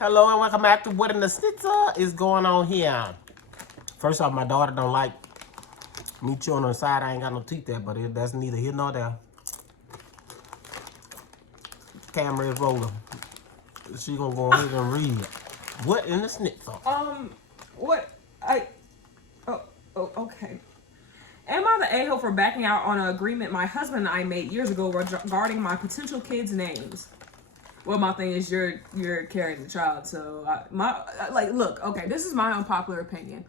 Hello and welcome back to What in the Schnitzel is going on here. First off, my daughter don't like me chewing on the side. I ain't got no teeth there, but that's neither here nor there. Camera is rolling. She gonna go ahead and read What in the Schnitzel. Okay. Am I the a-hole for backing out on an agreement my husband and I made years ago regarding my potential kids' names? Well, my thing is you're carrying the child, so look, okay, this is my unpopular opinion.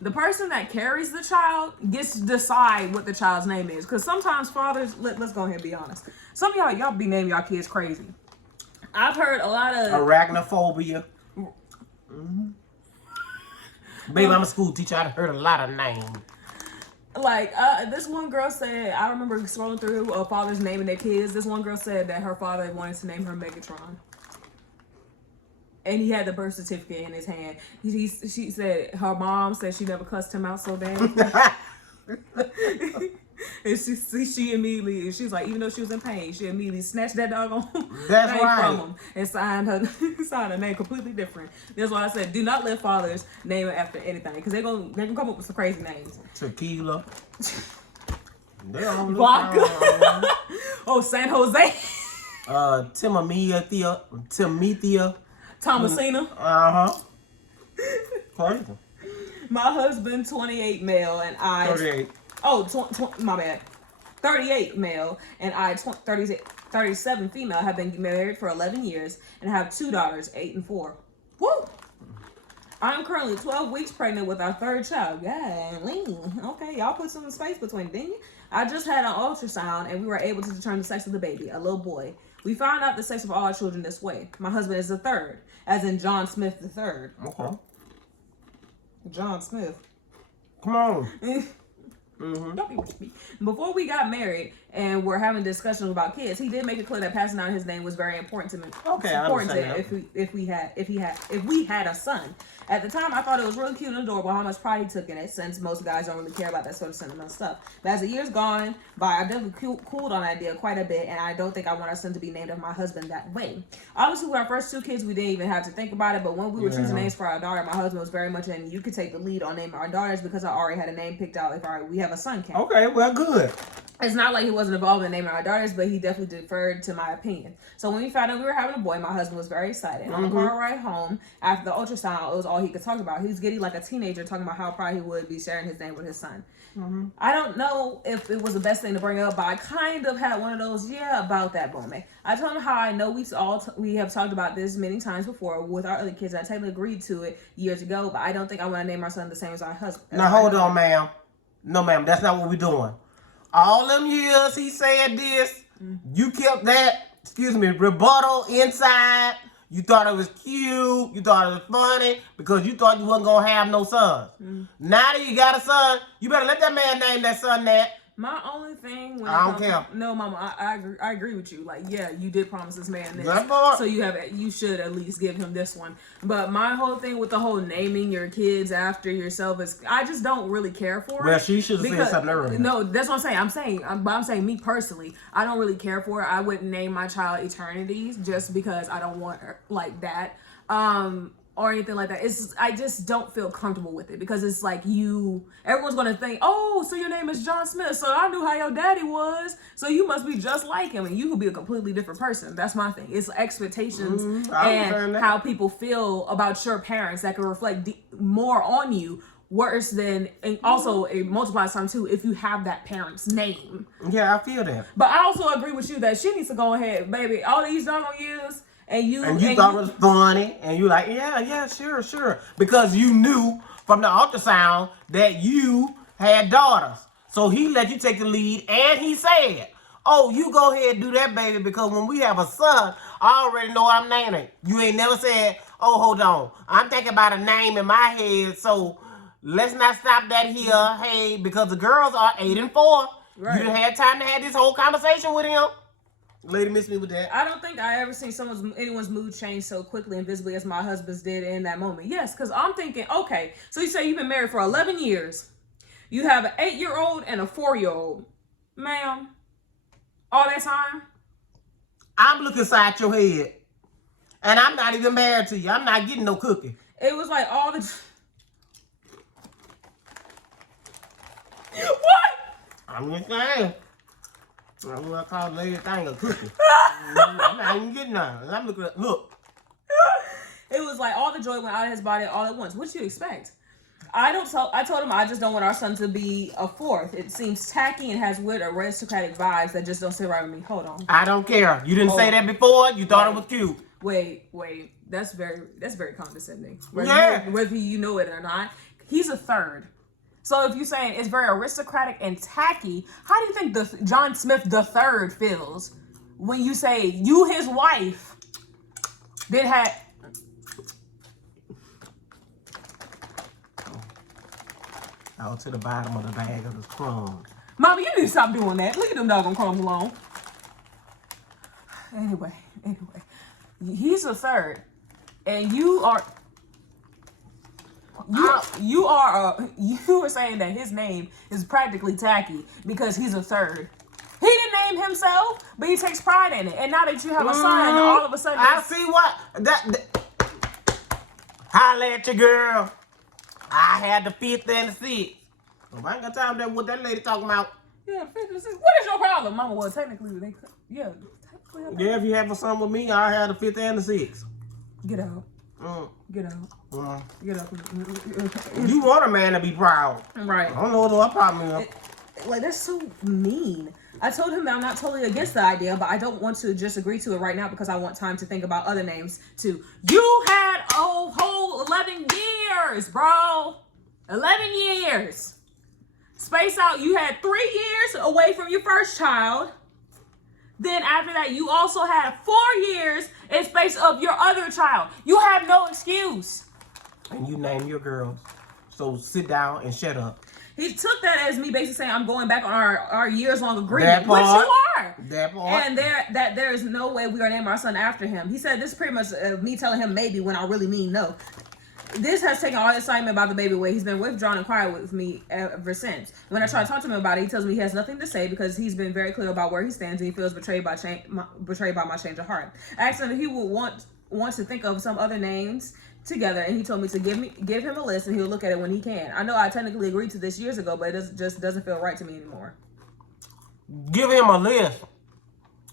The person that carries the child gets to decide what the child's name is, because sometimes fathers, let's go ahead and be honest. Some of y'all be naming y'all kids crazy. I've heard a lot of arachnophobia. Baby, I'm a school teacher. I've heard a lot of names. Like, this one girl said, I remember scrolling through a father's naming their kids. This one girl said that her father wanted to name her Megatron. And he had the birth certificate in his hand. She said her mom said she never cussed him out so bad. And she immediately, she's like, even though she was in pain, she immediately snatched that doggone name from him and signed her name completely different. That's why I said, do not let fathers name it after anything, because they're gonna come up with some crazy names. Tequila. Vodka. Oh, San Jose. Timethia. Thomasina. Crazy. My husband, 28 male, and I 38. My bad. 38 male, and I 37 female have been married for 11 years and have 2 daughters, 8 and 4. Woo! I am currently 12 weeks pregnant with our third child. Golly. Okay, y'all put some space between, didn't you? I just had an ultrasound and we were able to determine the sex of the baby, a little boy. We found out the sex of all our children this way. My husband is the third, as in John Smith the third. Okay. John Smith. Come on. Don't be with me. Before we got married and we're having discussions about kids, he did make it clear that passing down his name was very important to me. Okay, I understand that. If we had a son. At the time, I thought it was really cute and adorable how much pride he took in it, since most guys don't really care about that sort of sentimental stuff. But as the years gone by, I definitely cooled on the idea quite a bit, and I don't think I want our son to be named after my husband that way. Obviously, with our first 2 kids, we didn't even have to think about it, but when we were choosing names for our daughter, my husband was very much in, you could take the lead on naming our daughters, because I already had a name picked out if we have a son count. Okay, well, good. It's not like he wasn't involved in naming our daughters, but he definitely deferred to my opinion. So when we found out we were having a boy, my husband was very excited. On the car ride home, after the ultrasound, it was all he could talk about. He was getting like a teenager, talking about how proud he would be sharing his name with his son. I don't know if it was the best thing to bring up, but I kind of had one of those, about that moment. I told him how I know we have talked about this many times before with our other kids. I totally agreed to it years ago, but I don't think I want to name our son the same as our husband. Now, hold on, ma'am. No, ma'am, that's not what we're doing. All them years he said this, you kept that, rebuttal inside. You thought it was cute. You thought it was funny because you thought you wasn't going to have no sons. Now that you got a son, you better let that man name that son that. My only thing I don't care. No, Mama, I agree with you. Like, yeah, you did promise this man this, That's so you should at least give him this one. But my whole thing with the whole naming your kids after yourself is, I just don't really care for it. Well, she should have said something earlier. No, that's what I'm saying. I'm saying me personally, I don't really care for it. I wouldn't name my child Eternity just because I don't want her like that. Or anything like that. I just don't feel comfortable with it, because it's like everyone's gonna think, oh, so your name is John Smith, so I knew how your daddy was, so you must be just like him, and you could be a completely different person. That's my thing. It's expectations and how people feel about your parents that can reflect more on you, worse than, and also it multiplies times too if you have that parent's name. Yeah, I feel that. But I also agree with you that she needs to go ahead, baby, all these doggone years. And you thought it was funny, and you like, yeah, sure. Because you knew from the ultrasound that you had daughters. So he let you take the lead, and he said, oh, you go ahead and do that, baby, because when we have a son, I already know what I'm naming. You ain't never said, oh, hold on, I'm thinking about a name in my head, so let's not stop that here, hey, because the girls are 8 and 4. Right. You done had time to have this whole conversation with him. Lady, miss me with that. I don't think I ever seen anyone's mood change so quickly and visibly as my husband's did in that moment. Yes, because I'm thinking, okay, so you say you've been married for 11 years. You have an 8-year-old and a 4-year-old. Ma'am, All that time? I'm looking inside your head. And I'm not even married to you. I'm not getting no cookie. It was like all the... What? I'm just saying. I'm going to call the lady thing a cookie. I'm not even getting none. I'm looking at, look. It was like all the joy went out of his body all at once. What you expect? I told him I just don't want our son to be a fourth. It seems tacky and has weird aristocratic vibes that just don't sit right with me. Hold on. I don't care. You didn't say that before. You thought it was cute. Wait. That's very condescending. Whether you know it or not. He's a third. So if you're saying it's very aristocratic and tacky, how do you think the John Smith the third feels when you say you his wife then had... Out to the bottom of the bag of the crumbs. Mama, you need to stop doing that. Leave them doggone crumbs alone. Anyway. He's a third. And you are saying that his name is practically tacky because he's a third. He didn't name himself, but he takes pride in it. And now that you have a son, all of a sudden... I see what... Holla at your girl. I had the 5th and the 6th. I ain't got time for what that lady talking about. Yeah, 5th and 6th. What is your problem? Mama, well, technically, Yeah, if you have a son with me, I had the 5th and the 6th. Get out. Get out. Get out. You want a man to be proud. Right. I don't know what problem is. Like, that's so mean. I told him that I'm not totally against the idea, but I don't want to just agree to it right now because I want time to think about other names too. You had a whole 11 years, bro. 11 years. Space out, you had 3 years away from your first child. Then after that, you also had 4 years in space of your other child. You have no excuse. And you name your girls. So sit down and shut up. He took that as me basically saying I'm going back on our years-long agreement, which you are. That part. And there is no way we are naming our son after him. He said this is pretty much me telling him maybe when I really mean no. This has taken all the excitement about the baby away. He's been withdrawn and quiet with me ever since. When I try to talk to him about it, he tells me he has nothing to say because he's been very clear about where he stands and he feels betrayed by my change of heart. I asked him if he would want to think of some other names together, and he told me to give him a list and he'll look at it when he can. I know I technically agreed to this years ago, but it just doesn't feel right to me anymore. Give him a list.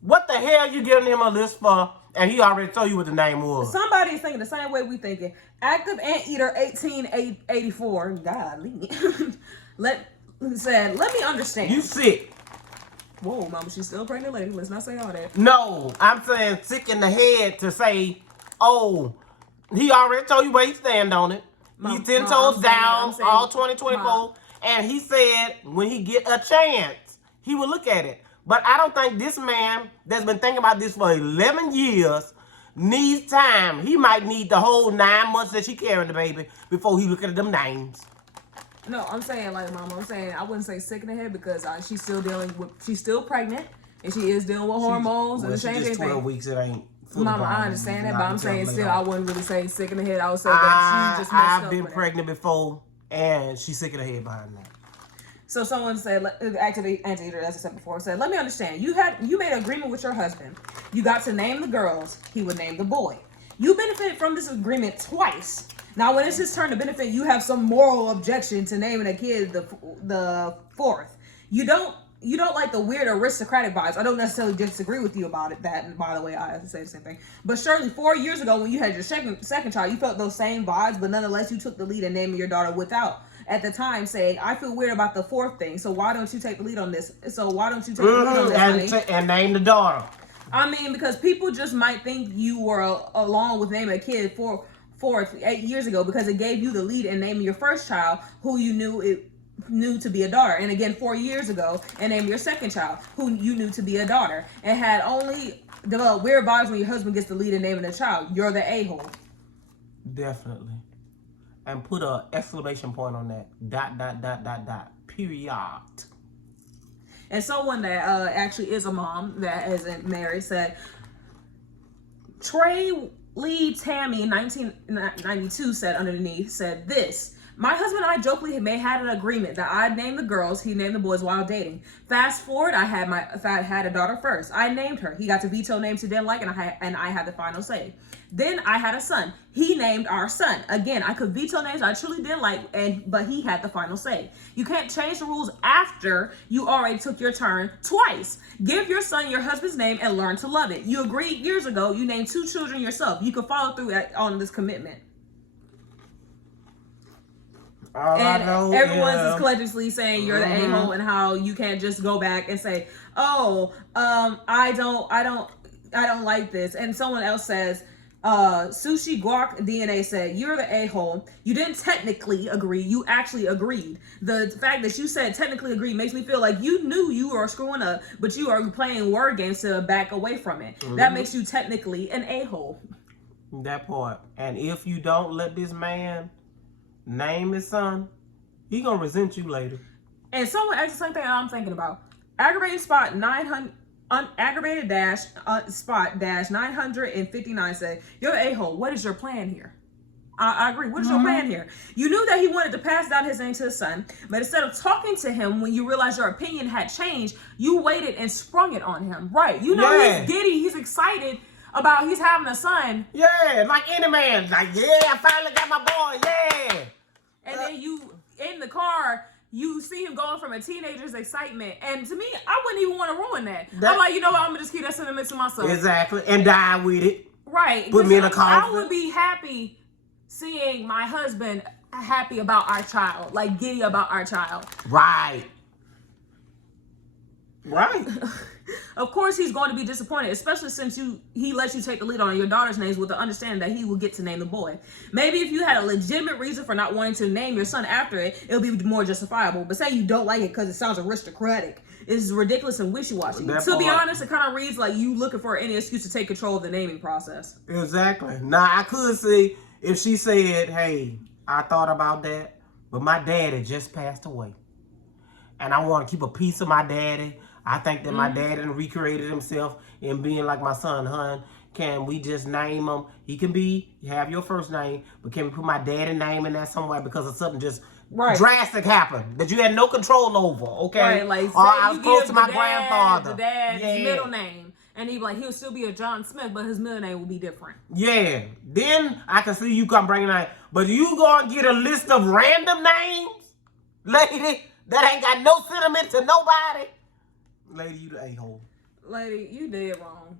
What the hell you giving him a list for? And he already told you what the name was. Somebody's thinking the same way we thinking. Active Anteater 1884. Golly. Let me understand. You sick. Whoa, mama, she's still a pregnant lady. Let's not say all that. No, I'm saying sick in the head to say, oh, he already told you where he stand on it. He's 10 toes down, all 2024. And he said when he get a chance, he will look at it. But I don't think this man that's been thinking about this for 11 years needs time. He might need the whole 9 months that she carrying the baby before he look at them names. No, I'm saying like, mama, I wouldn't say sick in the head because she's still pregnant and she is dealing with hormones and the same thing. 12 weeks, it ain't. Mama, I understand that, but I'm saying still, I wouldn't really say sick in the head. I would say that she just messed up. I've been pregnant before, and she's sick in the head behind that. So someone said, activate Anteater, as I said before, said, let me understand. You made an agreement with your husband. You got to name the girls. He would name the boy. You benefited from this agreement twice. Now, when it's his turn to benefit, you have some moral objection to naming a kid the fourth. You don't like the weird aristocratic vibes. I don't necessarily disagree with you about it. That, and by the way, I have to say the same thing. But surely 4 years ago when you had your second child, you felt those same vibes, but nonetheless, you took the lead in naming your daughter without, at the time, saying, I feel weird about the fourth thing, so why don't you take the lead on this? So why don't you take the lead on this, honey? And name the daughter. I mean, because people just might think you were along with naming a kid 8 years ago because it gave you the lead in naming your first child, who you knew to be a daughter, and again 4 years ago, and name your second child who you knew to be a daughter, and had only developed weird vibes when your husband gets the lead in naming a child. You're the a-hole. Definitely. And put a exclamation point on that. Period. And someone that actually is a mom that isn't married said, Trey Lee Tammy 1992 said underneath, said this. My husband and I jokingly may had an agreement that I'd name the girls, he named the boys while dating. Fast forward, I had a daughter first. I named her. He got to veto names he didn't like, and I had the final say. Then I had a son. He named our son. Again, I could veto names I truly didn't like, but he had the final say. You can't change the rules after you already took your turn twice. Give your son your husband's name and learn to love it. You agreed years ago. You named 2 children yourself. You could follow through on this commitment. And everyone's just collectively saying you're the a-hole and how you can't just go back and say, oh, I don't like this. And someone else says, Sushi Guac DNA said, you're the a-hole. You didn't technically agree. You actually agreed. The fact that you said technically agree makes me feel like you knew you were screwing up, but you are playing word games to back away from it. That makes you technically an a-hole. That part. And if you don't let this man name his son, he gonna resent you later. And someone asked the same thing I'm thinking about. Aggravated spot 900. Aggravated spot dash 959 said, you're the a-hole. What is your plan here? I agree. What is your plan here? You knew that he wanted to pass down his name to his son, but instead of talking to him when you realized your opinion had changed, you waited and sprung it on him. Right. You know, he's giddy. He's excited about he's having a son. Yeah, like any man. Like, yeah, I finally got my boy. Yeah. And then you, in the car, you see him going from a teenager's excitement. And to me, I wouldn't even want to ruin that. I'm like, you know what? I'm going to just keep that sentiment to myself. Exactly. And die with it. Right. Put me in a coffin. I would be happy seeing my husband happy about our child. Like, giddy about our child. Right. Right. Of course he's going to be disappointed, especially since he lets you take the lead on your daughter's names with the understanding that he will get to name the boy. Maybe if you had a legitimate reason for not wanting to name your son after it, it'll be more justifiable. But say you don't like it because it sounds aristocratic. It's ridiculous and wishy-washy. To be honest, it kind of reads like you looking for any excuse to take control of the naming process. Exactly. Now, I could see if she said, hey, I thought about that, but my daddy just passed away. And I want to keep a piece of my daddy. I think that my dad recreated himself in being like my son, hun. Can we just name him? He can have your first name, but can we put my daddy name in there somewhere because of something just drastic happened that you had no control over, okay? Right, like or I was close to my grandfather. The dad's middle name. And he'll still be a John Smith, but his middle name will be different. Yeah. Then I can see you come bringing that. But you gonna get a list of random names, lady, that ain't got no sentiment to nobody? Lady, you the a-hole. Lady, you did wrong.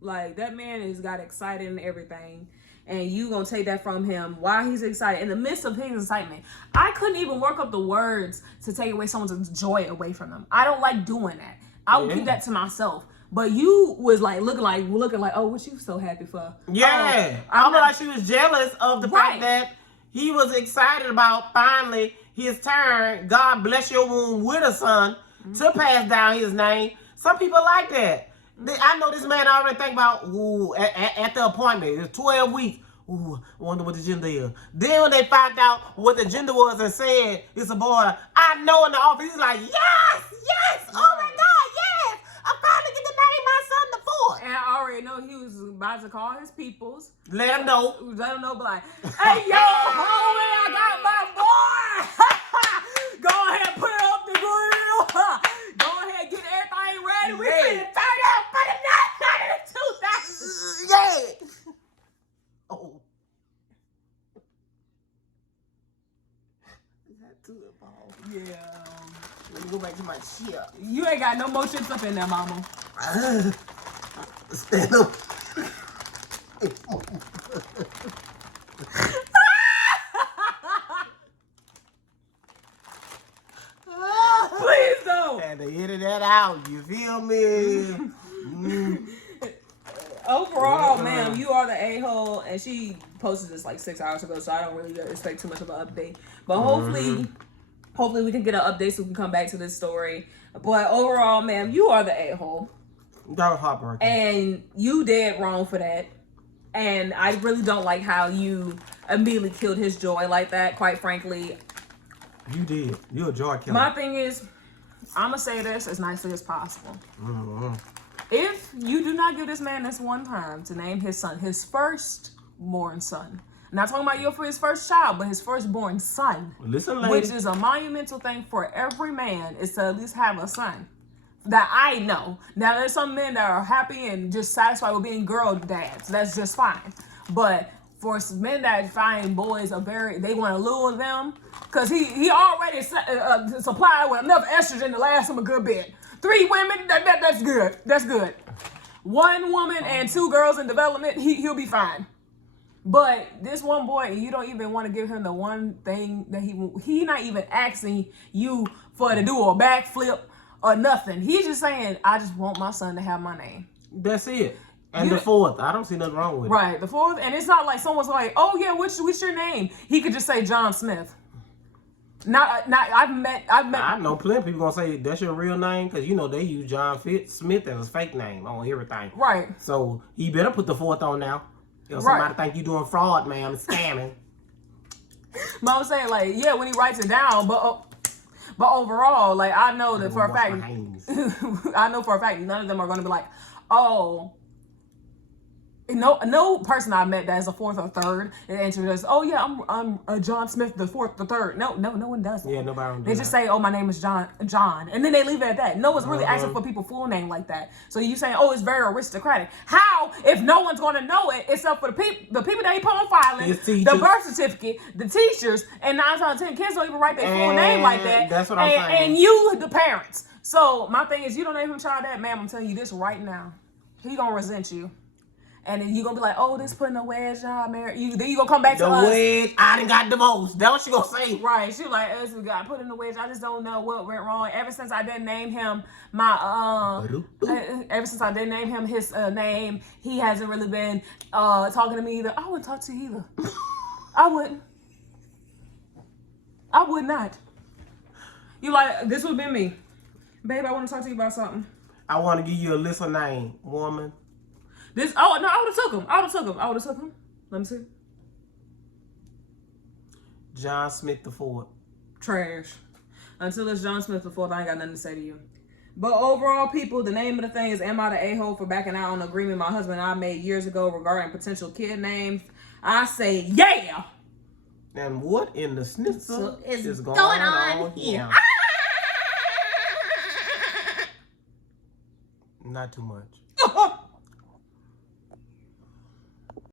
Like, that man has got excited and everything, and you gonna take that from him while he's excited. In the midst of his excitement, I couldn't even work up the words to take away someone's joy away from them. I don't like doing that. I would keep that to myself. But you was like looking like, oh, what you so happy for? Yeah. I feel like she was jealous of the fact that he was excited about finally his turn. God bless your womb with a son. To pass down his name. Some people like that. I know this man already think about, at the appointment, it's 12 weeks. Ooh, I wonder what the gender is. Then when they found out what the gender was and said it's a boy, I know in the office, he's like, yes, oh my God, yes. I'm finally get to name my son the fourth. And I already know he was about to call his peoples. Let him know. Be like, hey, yo, homie, I got my boy. Go ahead, put it up the grill. Go ahead, get everything ready. We finna turn up for the night of the 2000s. Yeah. Oh. Is that too involved? Yeah. Let me go back to my chip. You ain't got no more chips up in there, mama. Stand up. Please don't. Had to edit that out. You feel me? Overall, ma'am, you are the a-hole, and she posted this like 6 hours ago, so I don't really expect too much of an update. But hopefully we can get an update so we can come back to this story. But overall, ma'am, you are the a-hole. That was heartbreaking. And you did wrong for that. And I really don't like how you immediately killed his joy like that, quite frankly. You did. You're a joy killer. My thing is, I'm going to say this as nicely as possible. If you do not give this man this one time to name his son, his first-born son, Not talking about you for his first child, but his firstborn son. Listen, lady. Which is a monumental thing for every man, is to at least have a son. That I know. Now, there's some men that are happy and just satisfied with being girl dads. That's just fine. But for men that find boys they want to lure them, because he already supplied with enough estrogen to last him a good bit. 3 women, that's good. That's good. 1 woman and 2 girls in development, he'll be fine. But this one boy, you don't even want to give him the one thing that he not even asking you for to do a backflip or nothing. He's just saying, I just want my son to have my name. That's it. And the 4th, I don't see nothing wrong with it. Right, the 4th, and it's not like someone's like, oh yeah, what's your name? He could just say John Smith. I know plenty of people gonna say that's your real name, because you know they use John Smith as a fake name on everything. Right. So he better put the 4th on now. If somebody think you doing fraud, ma'am, and scamming. But I'm saying, like, yeah, when he writes it down, but overall, like, I know that for a fact, I know for a fact none of them are gonna be like, oh. No person I met that is a 4th or 3rd and introduces, oh yeah, I'm John Smith the 4th, the 3rd. No one does that. Yeah, nobody. They just say, oh, my name is John, and then they leave it at that. No one's really asking for people's full name like that. So you saying, oh, it's very aristocratic. How if no one's gonna know it except for the people that he put on filing, the birth certificate, the teachers, and 9 times out of 10 kids don't even write their full name like that. That's what I'm saying. And you, the parents. So my thing is, you don't name him child that, ma'am. I'm telling you this right now. He gonna resent you. And then you gonna be like, oh, this putting a wedge on marriage. Then you gonna come back to us. The wedge, I done got divorced. That's what you gonna say. Right. She like, this guy put in the wedge. I just don't know what went wrong. Ever since I didn't name him his name, he hasn't really been talking to me either. I wouldn't talk to you either. I wouldn't. I would not. You like, this would have been me. Babe, I want to talk to you about something. I want to give you a list of names, woman. I would have took him. Let me see. John Smith the 4th. Trash. Until it's John Smith the 4th, I ain't got nothing to say to you. But overall, people, the name of the thing is, am I the a-hole for backing out on an agreement my husband and I made years ago regarding potential kid names? I say, yeah! And what in the schnitzel is going on here? Not too much.